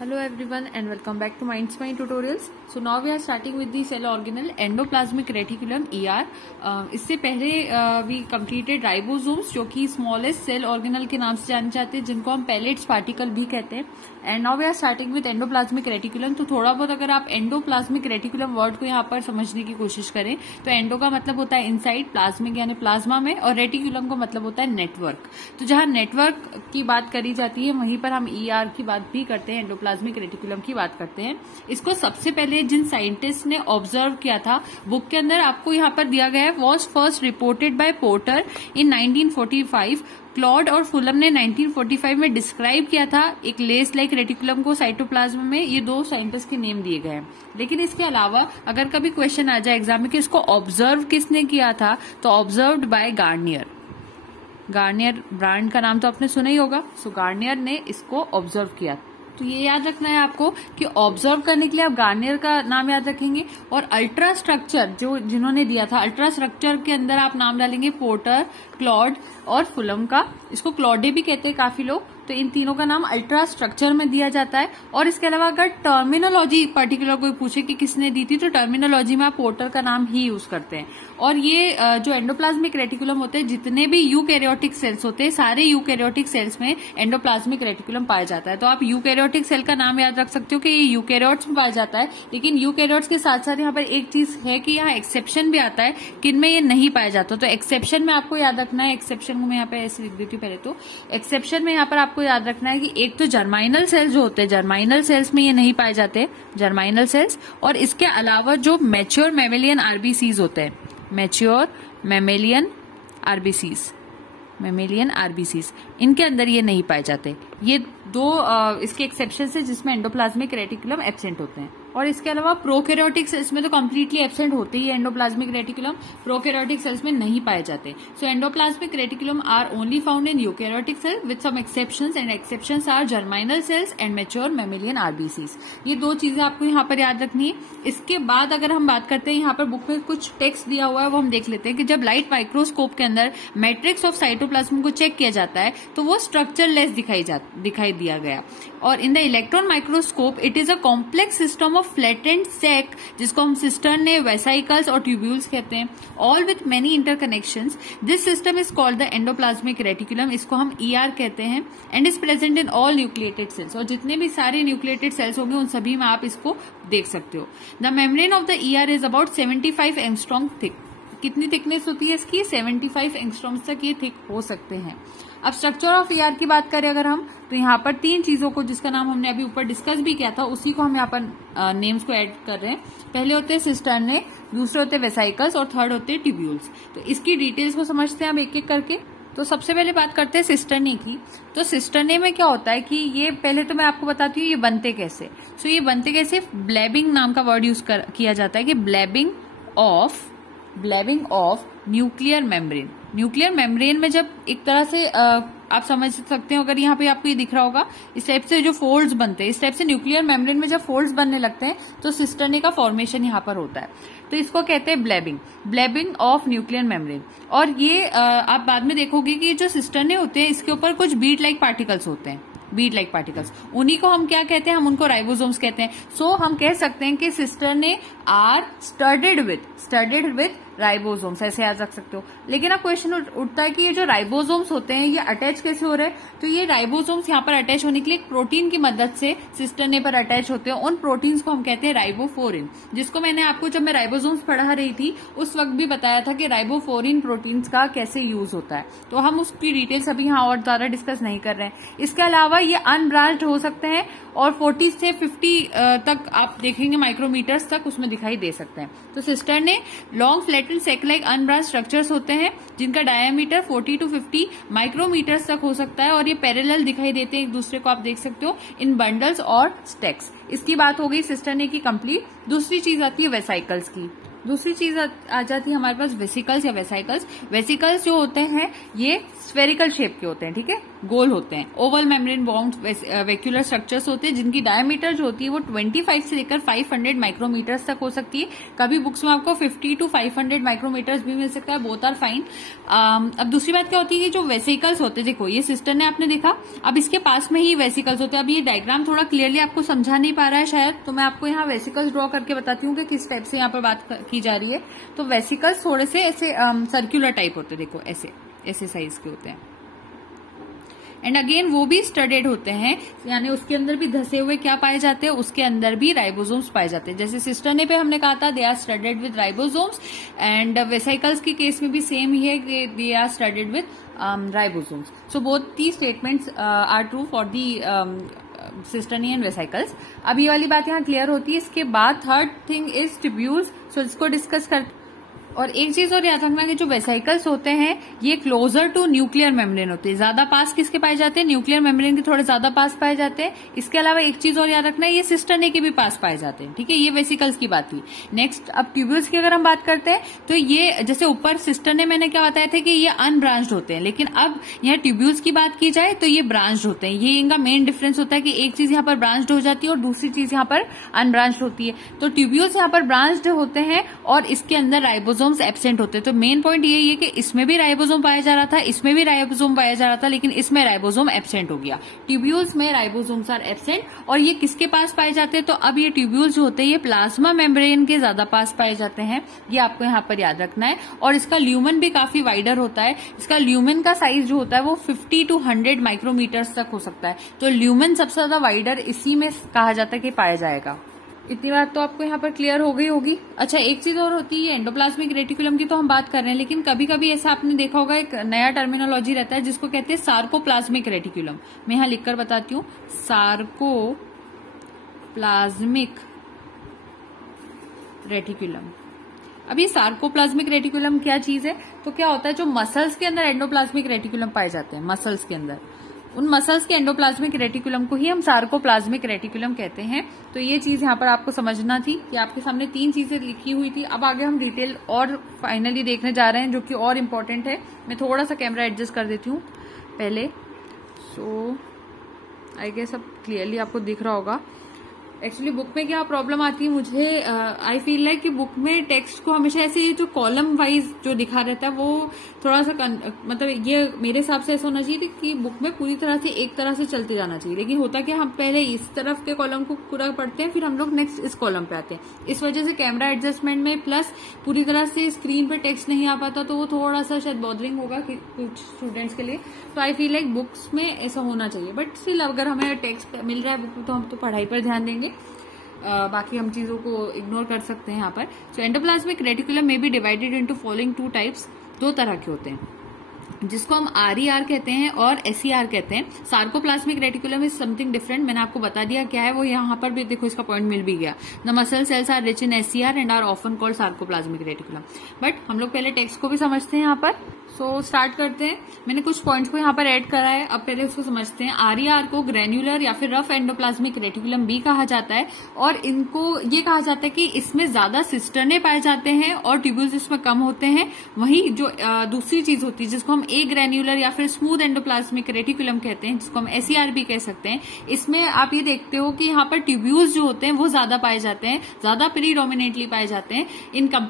Hello everyone and welcome back to Minds Mind Tutorials. So now we are starting with the cell organelle endoplasmic reticulum ER. इससे पहले we completed ribosomes जो कि smallest cell organelle के नाम से जाने जाते हैं, जिनको हम pellets particle भी कहते हैं. And now we are starting with endoplasmic reticulum. तो थोड़ा बहुत अगर आप endoplasmic reticulum वर्ड को यहाँ पर समझने की कोशिश करें तो एंडो का मतलब होता है इनसाइड, प्लाज्मिक यानी प्लाज्मा में, और रेटिकुलम का मतलब होता है नेटवर्क. तो जहाँ नेटवर्क की बात करी जाती है वहीं पर हम ER की बात भी करते हैं, एंडोप्लाज्मिक रेटिकुलम की बात करते हैं. इसको सबसे पहले जिन साइंटिस्ट ने ऑब्जर्व किया था, बुक के अंदर आपको यहाँ पर दिया गया है, was first reported by porter in 1945. Claude और फुलम ने 1945 में डिस्क्राइब किया था एक लेस लाइक रेटिकुलम को साइटोप्लाज्म में. ये दो साइंटिस्ट के नेम दिए गए हैं. लेकिन इसके अलावा अगर कभी क्वेश्चन आ जाए एग्जाम में कि इसको ऑब्जर्व किसने किया था, तो observed bye Garnier. Garnier brand का नाम तो आपने सुना ही होगा. सो गार्नियर ने इसको ऑब्जर्व किया. तो ये याद रखना है आपको कि ऑब्जर्व करने के लिए आप गार्नियर का नाम याद रखेंगे, और अल्ट्रा स्ट्रक्चर जो जिन्होंने दिया था, अल्ट्रा स्ट्रक्चर के अंदर आप नाम डालेंगे पोर्टर, क्लॉड और फुलम का. इसको क्लॉडे भी कहते हैं काफी लोग. तो इन तीनों का नाम अल्ट्रा स्ट्रक्चर में दिया जाता है. और इसके अलावा अगर टर्मिनोलॉजी पर्टिकुलर कोई पूछे कि किसने दी थी, तो टर्मिनोलॉजी में आप पोर्टर का नाम ही यूज करते हैं. और ये जो एंडोप्लाज्मिक रेटिकुलम होते हैं, जितने भी यूकैरियोटिक सेल्स होते हैं, सारे यूकैरियोटिक सेल्स में एंडोप्लाज्मिक रेटिकुलम पाया जाता है. तो आप यूकैरियोटिक सेल का नाम याद रख सकते हो कि ये यूकैरियोट्स में पाया जाता है. लेकिन यूकैरियोट्स के साथ साथ यहाँ पर एक चीज है कि यहाँ एक्सेप्शन भी आता है, किनमें ये नहीं पाया जाता. तो एक्सेप्शन में आपको याद रखना है, एक्सेप्शन को मैं यहाँ पे ऐसे लिख देती हूँ पहले. तो एक्सेप्शन में यहाँ पर आपको याद रखना है कि एक तो जर्माइनल सेल्स जो होते हैं, जर्माइनल सेल्स में ये नहीं पाए जाते, जर्माइनल सेल्स. और इसके अलावा जो मैच्योर मैमेलियन आरबीसीज होते हैं, mature mammalian RBCs, mammalian RBCs, इनके अंदर ये नहीं पाए जाते. ये दो इसके एक्सेप्शन है जिसमें एंडोप्लाज्मिक रेटिकुलम एब्सेंट होते हैं. और इसके अलावा प्रोकैरियोटिक सेल्स में तो कंप्लीटली एब्सेंट होते ही एंडोप्लाज्मिक रेटिकुलम, प्रोकैरियोटिक सेल्स में नहीं पाए जाते. So endoplasmic reticulum are only found in eukaryotic cell with some exceptions, and exceptions are germinal cells and mature mammalian RBCs. ये दो चीजें आपको यहाँ पर याद रखनी है. इसके बाद अगर हम बात करते हैं, यहाँ पर बुक में कुछ टेक्स्ट दिया हुआ है, वो हम देख लेते हैं कि जब लाइट माइक्रोस्कोप के अंदर मैट्रिक्स ऑफ साइटोप्लाज्म को चेक किया जाता है तो वो स्ट्रक्चरलेस दिखाई दिया गया. और in the electron microscope it is a complex system of flattened sac, जिसको हम सिस्टर्न वेसाइकल्स और ट्यूब्यूल्स कहते हैं, all with many interconnections. This system is called the endoplasmic reticulum. इसको हम ER कहते हैं. And is present in all nucleated cells. और जितने भी सारे न्यूक्लिएटेड सेल्स होंगे उन सभी में आप इसको देख सकते हो. The membrane of the ER is about 75 angstrom thick. कितनी थिकनेस होती है इसकी? 75 एंगस्ट्रॉम तक ये थिक हो सकते हैं. अब स्ट्रक्चर ऑफ ER की बात करें अगर हम, तो यहाँ पर तीन चीजों को, जिसका नाम हमने अभी ऊपर डिस्कस भी किया था, उसी को हम यहाँ पर नेम्स को ऐड कर रहे हैं. पहले होते हैं सिस्टर्ने, दूसरे होते हैं वेसाइकल्स, और थर्ड होते हैं ट्यूब्यूल्स. तो इसकी डिटेल्स को समझते हैं हम एक एक करके. तो सबसे पहले बात करते हैं सिस्टर्ने की. तो सिस्टर्ने में क्या होता है कि ये, पहले तो मैं आपको बताती हूँ ये बनते कैसे. सो ये बनते कैसे, ब्लैबिंग नाम का वर्ड यूज किया जाता है कि blebbing of nuclear membrane. Nuclear membrane में जब एक तरह से आप समझ सकते हो, अगर यहाँ पे आपको ये दिख रहा होगा, इस टाइप से जो फोल्ड्स बनते हैं, इस टाइप से न्यूक्लियर मेम्ब्रेन में जब फोल्ड्स बनने लगते हैं तो सिस्टर्ने का फॉर्मेशन यहाँ पर होता है. तो इसको कहते हैं ब्लैबिंग ऑफ न्यूक्लियर मेम्ब्रेन. और ये आप बाद में देखोगे कि जो सिस्टर्ने होते हैं इसके ऊपर कुछ बीड लाइक पार्टिकल्स होते हैं, बीड लाइक पार्टिकल्स. उन्हीं को हम क्या कहते हैं? हम उनको राइबोसोम्स कहते हैं. सो हम कह सकते हैं कि cisternae are studded with ribosomes, ऐसे याद रख सकते हो. लेकिन अब क्वेश्चन उठता है कि ये जो राइबोसोम्स होते हैं ये अटैच कैसे हो रहे हैं? तो ये राइबोसोम्स यहाँ पर अटैच होने के लिए एक प्रोटीन की मदद से सिस्टर्ने पर अटैच होते हैं. उन प्रोटीन्स को हम कहते हैं राइबोफोरिन, जिसको मैंने आपको जब मैं राइबोसोम्स पढ़ा रही थी उस वक्त भी बताया था कि राइबोफोरिन प्रोटीन्स का कैसे यूज होता है. तो हम उसकी डिटेल्स अभी यहाँ और ज्यादा डिस्कस नहीं कर रहे हैं. इसके अलावा ये अनब्रांच्ड हो सकते हैं और 40 से 50 तक आप देखेंगे माइक्रोमीटर्स तक उसमें दिखाई दे सकते हैं. तो सिस्टर्ने लॉन्ग फ्लैटेंड सेक लाइक अनब्रांच्ड स्ट्रक्चर्स होते हैं जिनका डायमीटर 40 to 50 माइक्रोमीटर्स तक हो सकता है, और ये पैरेलल दिखाई देते हैं एक दूसरे को, आप देख सकते हो, इन बंडल्स और स्टेक्स. इसकी बात हो गई सिस्टर्ने की कंप्लीट. दूसरी चीज आती है वेसाइकल्स की. दूसरी चीज आ जाती है हमारे पास वेसिकल्स या वेसाइकल्स. वेसिकल्स जो होते हैं ये स्फेरिकल शेप के होते हैं, ठीक है. गोल होते हैं। Oval membrane bound vacuolar structures होते हैं जिनकी डायमीटर जो होती है वो 25 से लेकर 500 माइक्रोमीटर्स तक हो सकती है। कभी बुक्स में आपको 50 to 500 माइक्रोमीटर्स भी मिल सकता है, बोथ आर फाइन। अब दूसरी बात क्या होती है कि जो वेसिकल्स होते हैं, देखो ये सिस्टर ने आपने देखा, अब इसके पास में ही वेसिकल्स होते हैं। अब ये डायग्राम थोड़ा क्लियरली आपको समझा नहीं पा रहा है शायद, तो मैं आपको यहाँ वेसिकल्स ड्रॉ करके बताती हूँ कि किस टाइप से यहाँ पर बात की जा रही है। तो वेसिकल्स थोड़े से ऐसे सर्कुलर टाइप होते हैं, देखो ऐसे साइज के होते हैं। एंड अगेन वो भी स्टडेड होते हैं, यानी उसके अंदर भी धसे हुए क्या पाए जाते हैं, उसके अंदर भी राइबोसोम्स पाए जाते हैं। जैसे सिस्टरने पे हमने कहा था they are studded with ribosomes, and vesicles के केस में भी सेम ही है कि they are studded with ribosomes. So both the statements are true for the cisternae and vesicles. अब ये वाली बात यहाँ क्लियर होती है। इसके बाद थर्ड थिंग इज ट्यूब्यूल्स, सो इसको डिस्कस करते। और एक चीज और याद रखना कि जो वेसिकल्स होते हैं ये क्लोजर टू न्यूक्लियर मेम्ब्रेन होते हैं। ज्यादा पास किसके पाए जाते हैं, न्यूक्लियर मेम्ब्रेन के थोड़े ज्यादा पास पाए जाते हैं। इसके अलावा एक चीज और याद रखना है, ये सिस्टरने के भी पास पाए जाते हैं, ठीक है। ये वेसिकल्स की बात थी। नेक्स्ट अब ट्यूब्यूल्स की अगर हम बात करते हैं तो ये जैसे ऊपर सिस्टरने मैंने क्या बताया था कि ये अनब्रांच्ड होते हैं, लेकिन अब यहाँ ट्यूब्यूल्स की बात की जाए तो ये ब्रांच्ड होते हैं। ये इनका मेन डिफरेंस होता है कि एक चीज यहाँ पर ब्रांच्ड हो जाती है और दूसरी चीज यहाँ पर अनब्रांच्ड होती है। तो ट्यूब्यूल्स यहाँ पर ब्रांच्ड होते हैं और इसके अंदर राइबोसोम्स एब्सेंट होते हैं। तो मेन पॉइंट यही है कि इसमें भी राइबोसोम पाया जा रहा था, इसमें भी राइबोसोम पाया जा रहा था, लेकिन इसमें राइबोसोम एब्सेंट हो गया। ट्यूब्यूल्स में राइबोसोम्स आर एब्सेंट। और ये किसके पास पाए जाते हैं, तो अब ये ट्यूब्यूल्स जो होते हैं ये प्लाज्मा मेम्ब्रेन के ज्यादा पास पाए जाते हैं, ये आपको यहाँ पर याद रखना है। और इसका ल्यूमेन भी काफी वाइडर होता है। इसका ल्यूमेन का साइज जो होता है वो 50 to 100 माइक्रोमीटर्स तक हो सकता है। तो ल्यूमेन सबसे ज्यादा वाइडर इसी में कहा जाता है कि पाया जाएगा। इतनी बात तो आपको यहाँ पर क्लियर हो गई होगी। अच्छा, एक चीज और होती है एंडोप्लाज्मिक रेटिकुलम की, तो हम बात कर रहे हैं, लेकिन कभी कभी ऐसा आपने देखा होगा एक नया टर्मिनोलॉजी रहता है जिसको कहते हैं सार्कोप्लाज्मिक रेटिकुलम। मैं यहाँ लिखकर बताती हूँ, सार्कोप्लाज्मिक रेटिकुलम। अब ये सार्कोप्लाज्मिक रेटिकुलम क्या चीज है, तो क्या होता है जो मसल्स के अंदर एंडोप्लाज्मिक रेटिकुलम पाए जाते हैं, मसल्स के अंदर, उन मसल्स के एंडोप्लाज्मिक रेटिकुलम को ही हम सार्कोप्लाज्मिक रेटिकुलम कहते हैं। तो ये चीज यहाँ पर आपको समझना थी कि आपके सामने 3 चीजें लिखी हुई थी। अब आगे हम डिटेल और फाइनली देखने जा रहे हैं जो कि और इम्पोर्टेंट है। मैं थोड़ा सा कैमरा एडजस्ट कर देती हूँ पहले, सो आई गेस अब क्लियरली आपको दिख रहा होगा। एक्चुअली बुक में क्या प्रॉब्लम आती है मुझे, आई फील लाइक कि बुक में टेक्स्ट को हमेशा ऐसे ये जो कॉलम वाइज जो दिखा रहता है वो थोड़ा सा मतलब ये मेरे हिसाब से ऐसा होना चाहिए कि बुक में पूरी तरह से एक तरह से चलते जाना चाहिए। लेकिन होता क्या, हम पहले इस तरफ के कॉलम को पूरा पढ़ते हैं, फिर हम लोग नेक्स्ट इस कॉलम पे आते हैं। इस वजह से कैमरा एडजस्टमेंट में प्लस पूरी तरह से स्क्रीन पे टेक्स्ट नहीं आ पाता, तो वो थोड़ा सा शायद बॉदरिंग होगा कुछ स्टूडेंट्स के लिए। तो आई फील लाइक बुक्स में ऐसा होना चाहिए, बट स्टिल अगर हमें टेक्स्ट मिल रहा है बुक में तो हम तो पढ़ाई पर ध्यान देंगे, बाकी हम चीजों को इग्नोर कर सकते हैं यहाँ पर। सो एंडोप्लाज्मिक रेटिकुलम में be divided into following 2 types, 2 तरह के होते हैं, जिसको हम RER कहते हैं और SER कहते हैं। Sarcoplasmic reticulum is something different, मैंने आपको बता दिया क्या है वो, यहाँ पर भी देखो इसका पॉइंट मिल भी गया। The muscle cells are rich in SER and are often called sarcoplasmic reticulum. But हम लोग पहले टेक्स्ट को भी समझते हैं यहाँ पर। सो स्टार्ट करते हैं। मैंने कुछ पॉइंट्स को यहाँ पर ऐड करा है, अब पहले उसको समझते हैं। RER को ग्रेन्युलर या फिर रफ एंडोप्लाज्मिक रेटिकुलम भी कहा जाता है, और इनको ये कहा जाता है कि इसमें ज्यादा सिस्टर्ने पाए जाते हैं और ट्यूब्यूल्स इसमें कम होते हैं। वहीं जो दूसरी चीज होती है जिसको हम ए ग्रेन्युलर या फिर स्मूथ एंडोप्लाज्मिक रेटिकुलम कहते हैं, जिसको हम SER भी कह सकते हैं, इसमें आप ये देखते हो कि यहाँ पर ट्यूब्यूल्स जो होते हैं वो ज्यादा पाए जाते हैं, ज्यादा प्रीडोमिनेटली पाए जाते हैं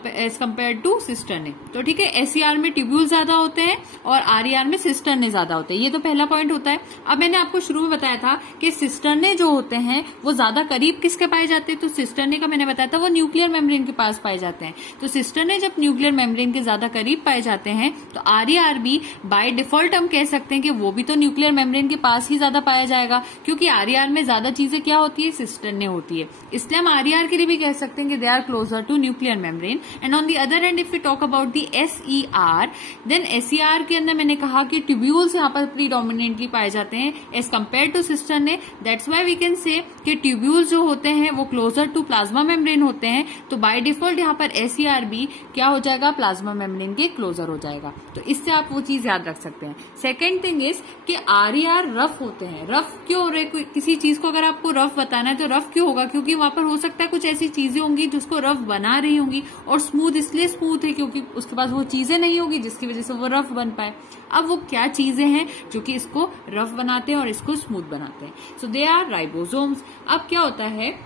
एज कम्पेयर टू सिस्टर्ने। तो ठीक है, SER में ट्यूब्यूल ज्यादा होते हैं और RER में सिस्टर्ने ज्यादा होते हैं। ये तो पहला पॉइंट होता है। अब मैंने आपको शुरू में बताया था कि सिस्टर्ने जो होते हैं वो ज्यादा करीब किसके पाए जाते हैं, तो सिस्टर्ने का मैंने बताया था वो न्यूक्लियर मेम्ब्रेन के पास पाए जाते हैं। तो सिस्टर्ने जब न्यूक्लियर मेम्ब्रेन के ज्यादा करीब पाए जाते हैं तो RER भी बाय डिफॉल्ट हम कह सकते हैं कि वो भी तो न्यूक्लियर मेम्ब्रेन के पास ही ज्यादा पाया जाएगा, क्योंकि RER में ज्यादा चीजें क्या होती है, सिस्टर्ने होती है। इसलिए हम RER के लिए भी कह सकते हैं कि they are closer to nuclear membrane. And on the other end if we talk about the SER, then SER के अंदर मैंने कहा कि ट्यूब्यूल्स यहाँ पर प्रीडोमिनेंटली पाए जाते हैं as compare to cisternae. That's why we can say कि ट्यूब्यूल्स जो होते हैं वो क्लोजर टू प्लाज्मा मेम्ब्रेन होते हैं। तो बाय डिफॉल्ट यहाँ पर SER भी क्या हो जाएगा, प्लाज्मा मेम्ब्रेन के क्लोजर हो जाएगा। तो इससे आप वो चीज चीज याद रख सकते हैं। सेकेंड थिंग इज कि RER रफ होते हैं। रफ क्यों हो रहे, किसी चीज को अगर आपको रफ बताना है तो रफ क्यों होगा, क्योंकि वहां पर हो सकता है कुछ ऐसी चीजें होंगी जिसको रफ बना रही होंगी, और स्मूथ इसलिए स्मूथ है क्योंकि उसके पास वो चीजें नहीं होगी जिसकी वजह से वो रफ बन पाए। अब वो क्या चीजें हैं जो कि इसको रफ बनाते हैं और इसको स्मूथ बनाते हैं? सो दे आर राइबोसोम्स। अब क्या होता है,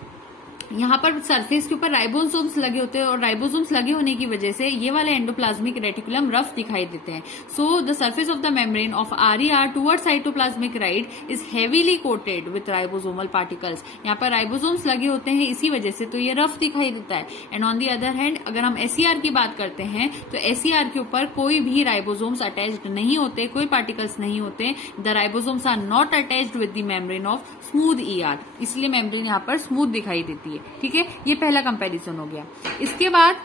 यहाँ पर सरफेस के ऊपर राइबोसोम्स लगे होते हैं, और राइबोसोम्स लगे होने की वजह से ये वाले एंडोप्लाज्मिक रेटिकुलम रफ दिखाई देते हैं। So the surface of the membrane of RER toward cytoplasmic right is heavily coated with ribosomal particles. यहाँ पर राइबोसोम्स लगे होते हैं इसी वजह से तो ये रफ दिखाई देता है। And on the other hand अगर हम SER की बात करते हैं तो SER के ऊपर कोई भी राइबोसोम्स अटैच्ड नहीं होते, कोई पार्टिकल्स नहीं होते। The ribosomes are not attached with the membrane of smooth ER, इसलिए मेम्ब्रेन यहाँ पर स्मूथ दिखाई देती है। ठीक है, ये पहला कंपैरिजन हो गया। इसके बाद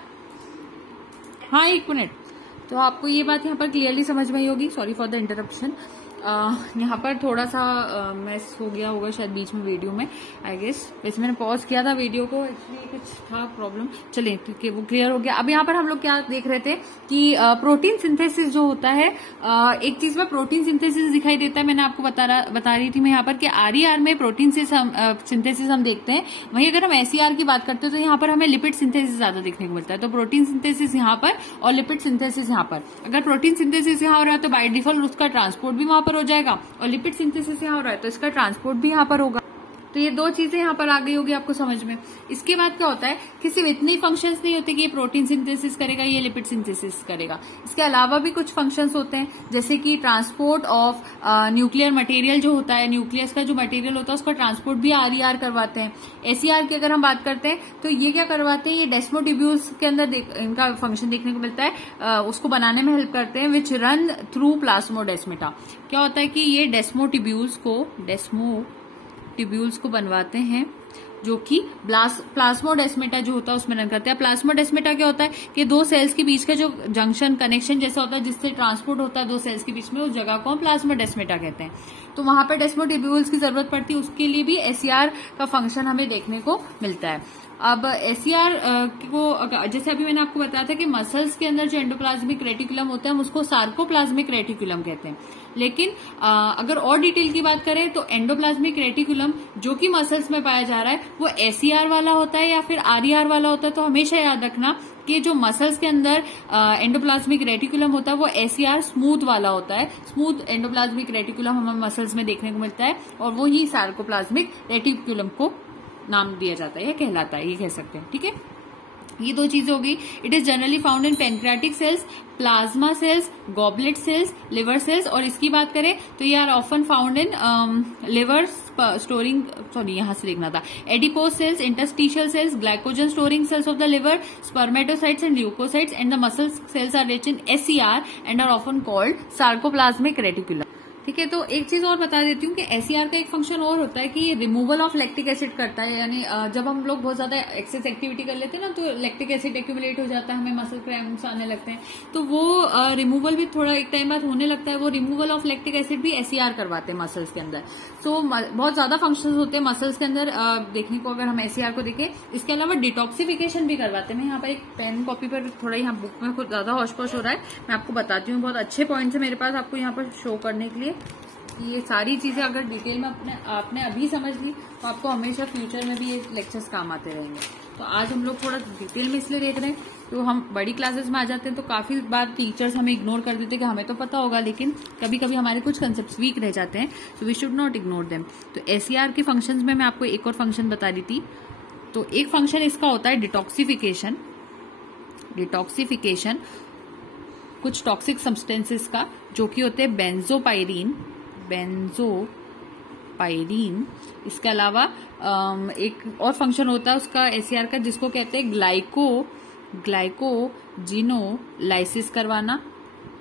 हाँ, एक मिनट, तो आपको ये बात यहाँ पर क्लियरली समझ में आई होगी। Sorry for the interruption. यहाँ पर थोड़ा सा मैस हो गया होगा शायद बीच में वीडियो में, आई गेस। वैसे मैंने पॉज किया था वीडियो को, एक्चुअली कुछ था प्रॉब्लम। चलिए ठीक है, वो क्लियर हो गया। अब यहाँ पर हम लोग क्या देख रहे थे कि प्रोटीन सिंथेसिस जो होता है, एक चीज में प्रोटीन सिंथेसिस दिखाई देता है। मैंने आपको बता रही थी मैं यहाँ पर कि RER में प्रोटीन सिंथेसिस हम देखते हैं, वहीं अगर हम SER की बात करते हैं तो यहाँ पर हमें लिपिड सिंथेसिस ज्यादा देखने को मिलता है। तो प्रोटीन सिंथेसिस यहाँ पर और लिपिड सिंथेसिस यहाँ पर। अगर प्रोटीन सिंथेसिस यहाँ हो रहा है तो बाय डिफॉल्ट उसका ट्रांसपोर्ट भी वहां पर हो जाएगा, और लिपिड सिंथेसिस यहाँ हो रहा है तो इसका ट्रांसपोर्ट भी यहाँ पर होगा। तो ये दो चीजें यहाँ पर आ गई होगी आपको समझ में। इसके बाद क्या होता है कि सिर्फ इतने ही फंक्शंस नहीं होते कि ये प्रोटीन सिंथेसिस करेगा, ये लिपिड सिंथेसिस करेगा। इसके अलावा भी कुछ फंक्शंस होते हैं, जैसे कि ट्रांसपोर्ट ऑफ न्यूक्लियर मटेरियल जो होता है, न्यूक्लियस का जो मटेरियल होता है उसका ट्रांसपोर्ट भी RER करवाते हैं। SER की अगर हम बात करते हैं तो ये क्या करवाते हैं, ये डेस्मोटिब्यूल्स के अंदर इनका फंक्शन देखने को मिलता है, उसको बनाने में हेल्प करते हैं, विच रन थ्रू प्लाज्मोडेस्माटा। क्या होता है कि ये डेस्मोटिब्यूल्स को बनवाते हैं, जो कि प्लाज्मोडेस्माटा जो होता है उसमें रन करते हैं। प्लाज्मोडेस्माटा क्या होता है कि दो सेल्स के बीच का जो जंक्शन कनेक्शन जैसा होता है जिससे ट्रांसपोर्ट होता है दो सेल्स के बीच में, उस जगह को हम प्लाज्मोडेस्माटा कहते हैं। तो वहां पर डेस्मोटिब्यूल्स की जरूरत पड़ती है, उसके लिए भी SER का फंक्शन हमें देखने को मिलता है। अब SER को जैसे अभी मैंने आपको बताया था कि मसल्स के अंदर जो एंडोप्लाज्मिक रेटिकुलम होता है हम उसको सार्कोप्लाज्मिक रेटिकुलम कहते हैं। लेकिन अगर और डिटेल की बात करें तो एंडोप्लाज्मिक रेटिकुलम जो कि मसल्स में पाया जा रहा है वो SER वाला होता है या फिर RER वाला होता है। तो हमेशा याद रखना कि जो मसल्स के अंदर एंडोप्लाज्मिक रेटिकुलम होता है वो SER स्मूथ वाला होता है। स्मूथ एंडोप्लाज्मिक रेटिकुलम हमें मसल्स में देखने को मिलता है, और वो ही सार्कोप्लाज्मिक रेटिकुलम को नाम दिया जाता है या कहलाता है, ये कह सकते हैं। ठीक है, ये दो चीजें हो गई। It is generally found in pancreatic cells, plasma cells, goblet cells, liver cells, और इसकी बात करें तो ये are often found in liver storing, sorry यहाँ से लिखना था, adipose cells, interstitial cells, glycogen storing cells of the liver, spermatocytes and leucocytes, and the muscle cells are rich in SER and are often called sarcoplasmic reticulum. ठीक है, तो एक चीज और बता देती हूँ कि SER का एक फंक्शन और होता है कि ये रिमूवल ऑफ लैक्टिक एसिड करता है। यानी जब हम लोग बहुत ज्यादा एक्सेस एक्टिविटी कर लेते हैं ना तो लैक्टिक एसिड एक्यूमुलेट हो जाता है, हमें मसल क्रैम्प्स आने लगते हैं, तो वो रिमूवल भी थोड़ा एक टाइम बाद होने लगता है। वो रिमूवल ऑफ लैक्टिक एसिड भी SER करवाते हैं मसल्स के अंदर। सो बहुत ज्यादा फंक्शंस होते हैं मसल्स के अंदर देखने को अगर हम SER को देखें। इसके अलावा डिटॉक्सिफिकेशन भी करवाते हैं। मैं यहाँ पर एक पेन कॉपी पर थोड़ा यहाँ बुक में खुद ज्यादा हौश पौश हो रहा है, मैं आपको बताती हूँ। बहुत अच्छे पॉइंट्स है मेरे पास आपको यहाँ पर शो करने के लिए। ये सारी चीजें अगर डिटेल में आपने अभी समझ ली तो आपको हमेशा फ्यूचर में भी ये लेक्चर्स काम आते रहेंगे। तो आज हम लोग थोड़ा डिटेल में इसलिए देख रहे हैं तो हम बड़ी क्लासेस में आ जाते हैं तो काफी बार टीचर्स हमें इग्नोर कर देते हैं कि हमें तो पता होगा, लेकिन कभी कभी हमारे कुछ कंसेप्ट वीक रह जाते हैं, so we should not ignore them. तो SER के फंक्शंस में मैं आपको एक और फंक्शन बता रही थी। तो एक फंक्शन इसका होता है डिटॉक्सिफिकेशन। डिटॉक्सिफिकेशन कुछ टॉक्सिक सब्सटेंसेस का, जो कि होते हैं बेंजोपाइरीन। इसके अलावा एक और फंक्शन होता है उसका SER का, जिसको कहते हैं ग्लाइकोजिनोलाइसिस करवाना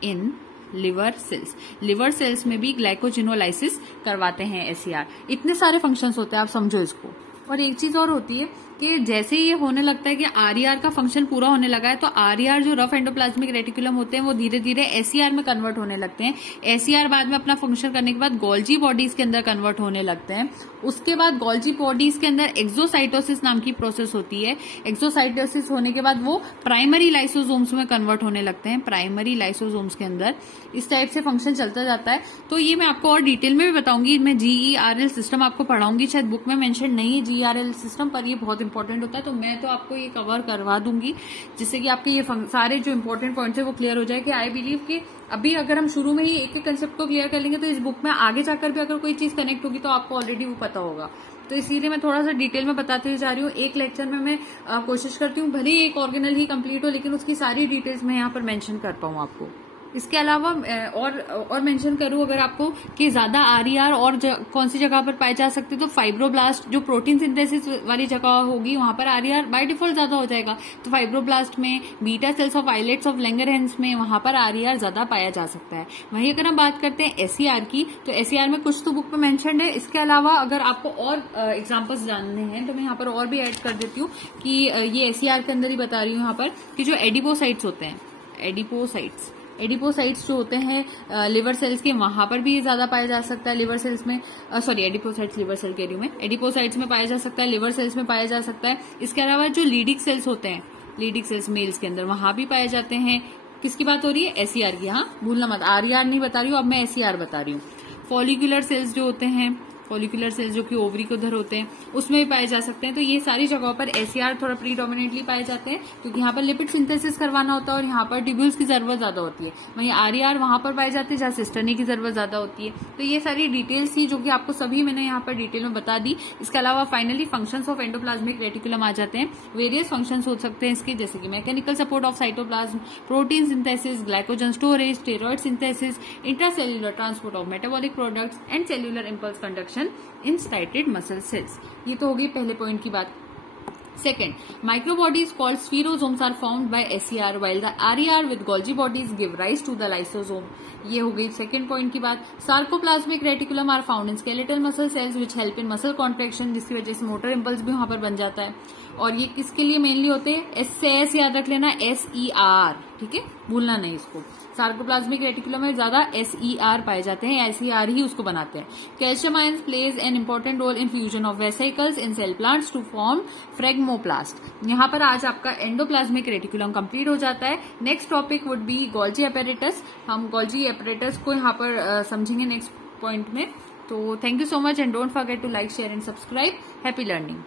in liver cells. Liver sales में भी ग्लाइकोजिनोलाइसिस करवाते हैं SER। इतने सारे फंक्शंस होते हैं, आप समझो इसको। और एक चीज और होती है कि जैसे ही ये होने लगता है कि आरईआर का फंक्शन पूरा होने लगा है, तो आरईआर जो रफ एंडोप्लाज्मिक रेटिकुलम होते हैं वो धीरे धीरे एसईआर में कन्वर्ट होने लगते हैं। एसईआर बाद में अपना फंक्शन करने के बाद गोल्जी बॉडीज के अंदर कन्वर्ट होने लगते हैं। उसके बाद गोल्जी बॉडीज के अंदर एक्सोसाइटोसिस नाम की प्रोसेस होती है। एक्सोसाइटोसिस होने के बाद वो प्राइमरी लाइसोसोम्स में कन्वर्ट होने लगते हैं। प्राइमरी लाइसोसोम्स के अंदर इस टाइप से फंक्शन चलता जाता है। तो ये मैं आपको और डिटेल में भी बताऊंगी। मैं जीईआरएल सिस्टम आपको पढ़ाऊंगी, शायद बुक में मेंशन नहीं है जीईआरएल सिस्टम, पर ये बहुत इंपॉर्टेंट होता है, तो मैं तो आपको ये कवर करवा दूंगी जिससे कि आपके ये सारे जो इंपॉर्टेंट पॉइंट्स है वो क्लियर हो जाए। कि आई बिलीव कि अभी अगर हम शुरू में ही एक एक कंसेप्ट को क्लियर कर लेंगे तो इस बुक में आगे जाकर भी अगर कोई चीज कनेक्ट होगी तो आपको ऑलरेडी वो पता होगा। तो इसीलिए मैं थोड़ा सा डिटेल में बताते जा रही हूँ। एक लेक्चर में मैं कोशिश करती हूँ भले ही एक ऑर्गेनल ही कंप्लीट हो, लेकिन उसकी सारी डिटेल्स मैं यहाँ पर मेंशन कर पाऊँ आपको। इसके अलावा और मेंशन करूं अगर आपको कि ज्यादा आरईआर और कौन सी जगह पर पाए जा सकते, तो फाइब्रोब्लास्ट जो प्रोटीन सिंथेसिस वाली जगह होगी वहां पर आरईआर बाय डिफॉल्ट ज्यादा हो जाएगा। तो फाइब्रोब्लास्ट में, beta cells of islets of Langerhans में वहां पर आरईआर ज्यादा पाया जा सकता है। वहीं अगर हम बात करते हैं एसईआर की, तो एसईआर में कुछ तो बुक में मेंशन्ड है। इसके अलावा अगर आपको और एग्जाम्पल्स जानने हैं तो मैं यहाँ पर और भी ऐड कर देती हूँ कि ये एसईआर के अंदर ही बता रही हूँ यहाँ पर कि जो एडिपोसाइट्स होते हैं, एडिपोसाइट्स जो होते हैं लिवर सेल्स के, वहां पर भी ज्यादा पाया जा सकता है। लिवर सेल्स में एडिपोसाइट्स लिवर सेल कह रही हूं मैं, एडिपोसाइट्स में पाया जा सकता है, लिवर सेल्स में पाया जा सकता है। इसके अलावा जो लीडिक सेल्स होते हैं, लीडिक सेल्स मेल्स के अंदर वहां भी पाए जाते हैं। किसकी बात हो रही है? एसईआर की। हाँ, भूलना मत, आरईआर नहीं बता रही हूँ, अब मैं एसईआर बता रही हूँ। फॉलिकुलर सेल्स जो होते हैं, फॉलिकुलर सेल्स जो कि ओवरी को उधर होते हैं, उसमें भी पाए जा सकते हैं। तो ये सारी जगहों पर एसईआर थोड़ा प्रीडोमिनेटली पाए जाते हैं, क्योंकि यहाँ पर लिपिड सिंथेसिस करवाना होता है और यहाँ पर ट्यूब्यूल्स की जरूरत ज्यादा होती है। वहीं आरईआर वहां पर पाए जाते हैं जहाँ सिस्टर्नी की जरूरत ज्यादा होती है। तो ये सारी डिटेल्स थी जो कि आपको सभी मैंने यहाँ पर डिटेल में बता दी। इसके अलावा finally functions of endoplasmic reticulum आ जाते हैं। वेरियस फंक्शंस हो सकते हैं इसके, जैसे कि mechanical support of cytoplasm, protein synthesis, glycogen storage, steroid synthesis, intracellular transport of metabolic products and cellular impulse conduction in स्टाइटेड muscle cells. ये तो होगी पहले पॉइंट की बात। Second, microbodies called spherosomes are formed by SER while the RER with Golgi bodies give rise to the lysosome. ये हो गई second point की बात। Sarcoplasmic reticulum are found in skeletal muscle cells which help in muscle contraction, जिसकी वजह से motor impulse भी वहां पर बन जाता है। और ये किसके लिए मेनली होते हैं? एस से एस याद रख लेना, SER, ठीक है, भूलना नहीं इसको। सार्कोप्लाज्मिक रेटिकुलम में ज्यादा SER पाए जाते हैं, SER ही उसको बनाते हैं। Calcium ions plays an important role in fusion of vesicles in cell plants to form phragmoplast. यहाँ पर आज आपका एंडोप्लाज्मिक रेटिकुलम कंप्लीट हो जाता है। Next topic would be Golgi apparatus. हम गोल्जी अपैरेटस को यहाँ पर समझेंगे नेक्स्ट पॉइंट में। तो thank you so much and don't forget to like, share and subscribe. Happy learning.